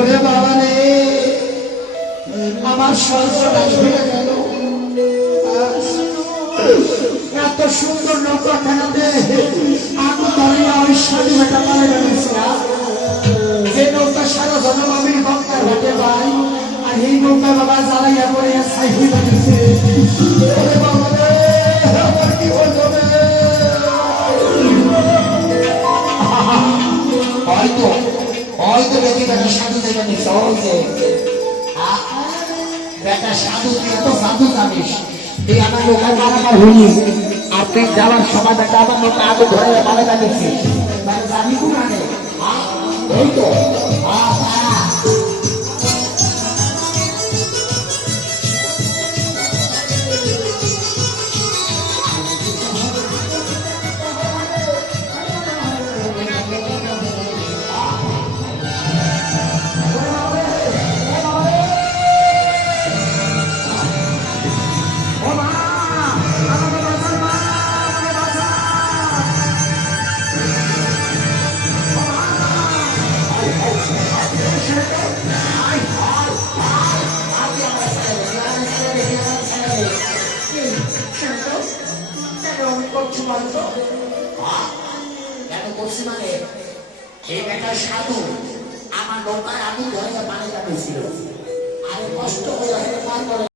ওরে বাবা রে আমার সর্বনাশ হয়ে গেল। এত সুন্দর নৌকা খেলাতে আমি দরিয়া ওই সাধু বেটা পালে বেড়েছিলাম, যে নৌকা সারা জন্ম আমি গঙ্গার ঘাটে পাই, আর এই নৌকা বাবা জ্বালাইয়া করে ছাই হয়ে গেছে। ওরে বাবা রে আমার কি হলো রে? হয়তো হয়তো দেখি বেটা সাধু থেকে নিচ্ছে, ওই যে বেটা সাধু, তুই এত সাধু জানিস, তুই আমার নৌকায় মারামার হইনি, আর তুই যাওয়ার সময় বেটা আমার নৌকা আগে ধরে মারা যাচ্ছিস, জানি কু মানে ওই তো সাধু আমার নৌকার আগুন ধরে পানি কাটিয়েছিল, আরে কষ্ট করে